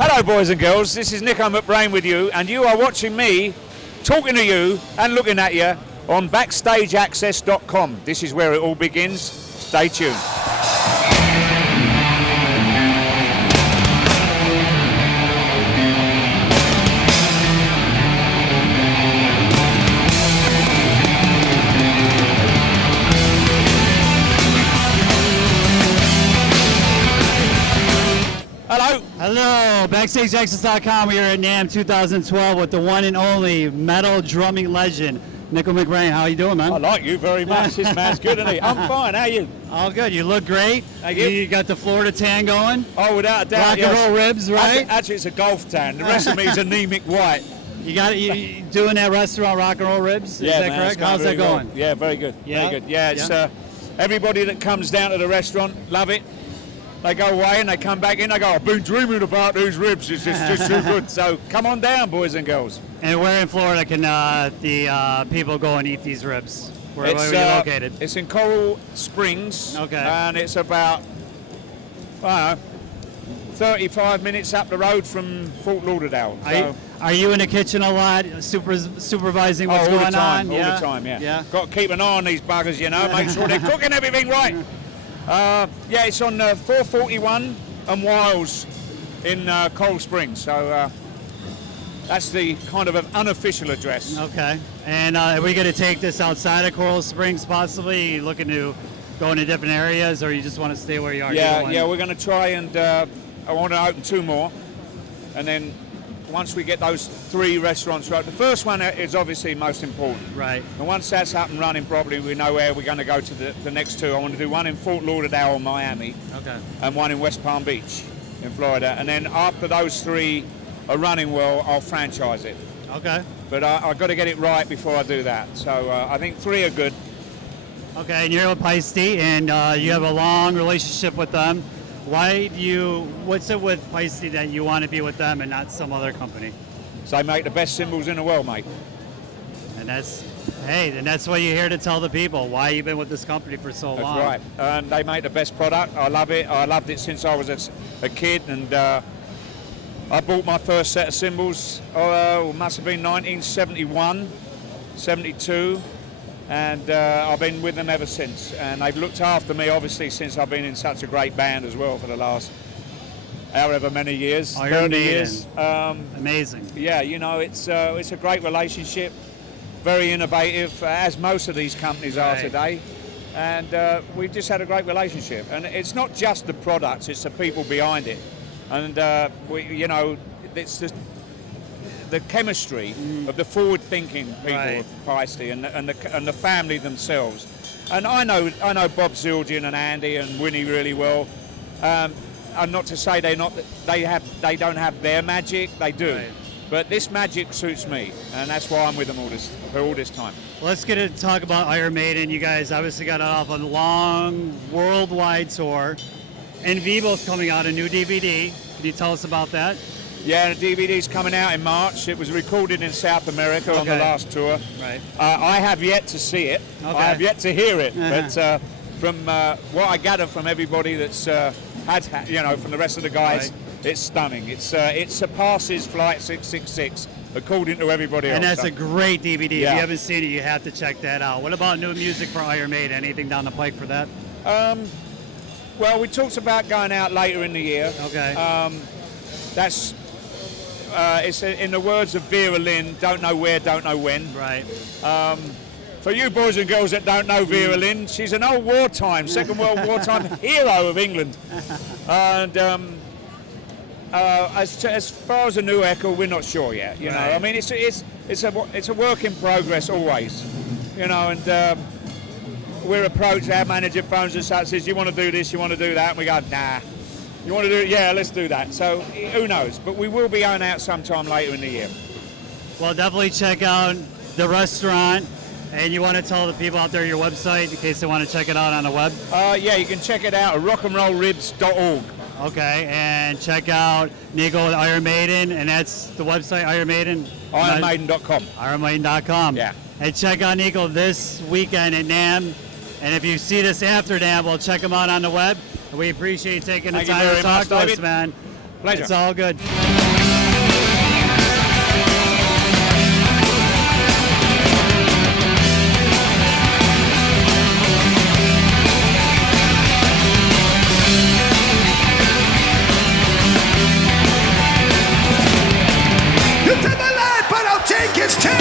Hello boys and girls, this is Nicko McBrain with you, and you are watching me talking to you and looking at you on BackstageAxxess.com. This is where it all begins. Stay tuned. Hello, BackstageAxxess.com. We are at NAMM 2012 with the one and only metal drumming legend, Nicko McBrain. How you doing, man? I like you very much. This man's good, isn't he? I'm fine. How are you? All good. You look great. Thank you. You got the Florida tan going. Oh, without a doubt. Rock and roll ribs, right? Actually, it's a golf tan. The rest of me is anemic white. You got it. You doing that restaurant, Rock and Roll Ribs? Is that correct? How's that going? Yeah, very good. Yeah? Very good. Yeah, it's everybody that comes down to the restaurant love it. They go away and they come back in. They go, I've been dreaming about these ribs. It's just too good. So come on down, boys and girls. And where in Florida can the people go and eat these ribs? Where are you located? It's in Coral Springs. Okay. And it's about, I don't know, 35 minutes up the road from Fort Lauderdale. Are you in the kitchen a lot, supervising what's going on? All the time, yeah. Got to keep an eye on these buggers, you know, make sure they're cooking everything right. Yeah, it's on 441 and Wiles in Coral Springs, so that's the kind of an unofficial address. Okay, and are we going to take this outside of Coral Springs possibly? Are you looking to go into different areas, or you just want to stay where you are? Yeah, we're going to try and I want to open 2 more, and then once we get those 3 restaurants right, the first one is obviously most important. Right. And once that's up and running properly, we know where we're going to go to the next 2. I want to do one in Fort Lauderdale or Miami. Okay. And one in West Palm Beach in Florida. And then after those 3 are running well, I'll franchise it. Okay. But I've got to get it right before I do that. So I think 3 are good. Okay, and you're with Paiste, and you have a long relationship with them. What's it with Paiste that you want to be with them and not some other company? So they make the best cymbals in the world, mate. And that's what you're here to tell the people, why you've been with this company for so long. That's right. And they make the best product. I love it. I loved it since I was a kid, and I bought my first set of cymbals, must have been 1971, 72. And I've been with them ever since, and they've looked after me obviously since I've been in such a great band as well for the last however many years, Iron 30 years. Amazing. Yeah, you know, it's a great relationship, very innovative, as most of these companies are today, and we've just had a great relationship. And it's not just the products; it's the people behind it, and it's just the chemistry of the forward-thinking people of Paiste and the family themselves. And I know Bob Zildjian and Andy and Winnie really well. And not to say they don't have their magic, they do. Right. But this magic suits me, and that's why I'm with them for all this time. Let's get to talk about Iron Maiden. You guys obviously got off a long worldwide tour. And Vivo's coming out, a new DVD. Can you tell us about that? Yeah, the DVD's coming out in March. It was recorded in South America on the last tour. Right. I have yet to see it. Okay. I have yet to hear it. But from what I gather from everybody that's from the rest of the guys, it's stunning. It surpasses Flight 666, according to everybody else. And that's a great DVD. Yeah. If you haven't seen it, you have to check that out. What about new music for Iron Maiden? Anything down the pike for that? Well, we talked about going out later in the year. Okay. That's it's in the words of Vera Lynn, don't know where, don't know when. Right. For you boys and girls that don't know Vera Lynn, she's an old wartime, Second World Wartime hero of England. And as far as a new record, we're not sure yet. You know, I mean, it's a work in progress always. You know, and we're approached. Our manager phones us up, says, "You want to do this? You want to do that?" And we go, "Nah." You want to do it? Yeah, let's do that. So who knows? But we will be going out sometime later in the year. Well, definitely check out the restaurant. And you want to tell the people out there your website in case they want to check it out on the web? Yeah, you can check it out at rockandrollribs.org. Okay, and check out Nicko with Iron Maiden, and that's the website, Iron Maiden? IronMaiden.com. IronMaiden.com. Yeah. And check out Nicko this weekend at NAMM. And if you see this after NAMM, we'll check them out on the web. We appreciate you taking the time to talk to us, man. Pleasure. It's all good. You take my life, but I'll take its chance.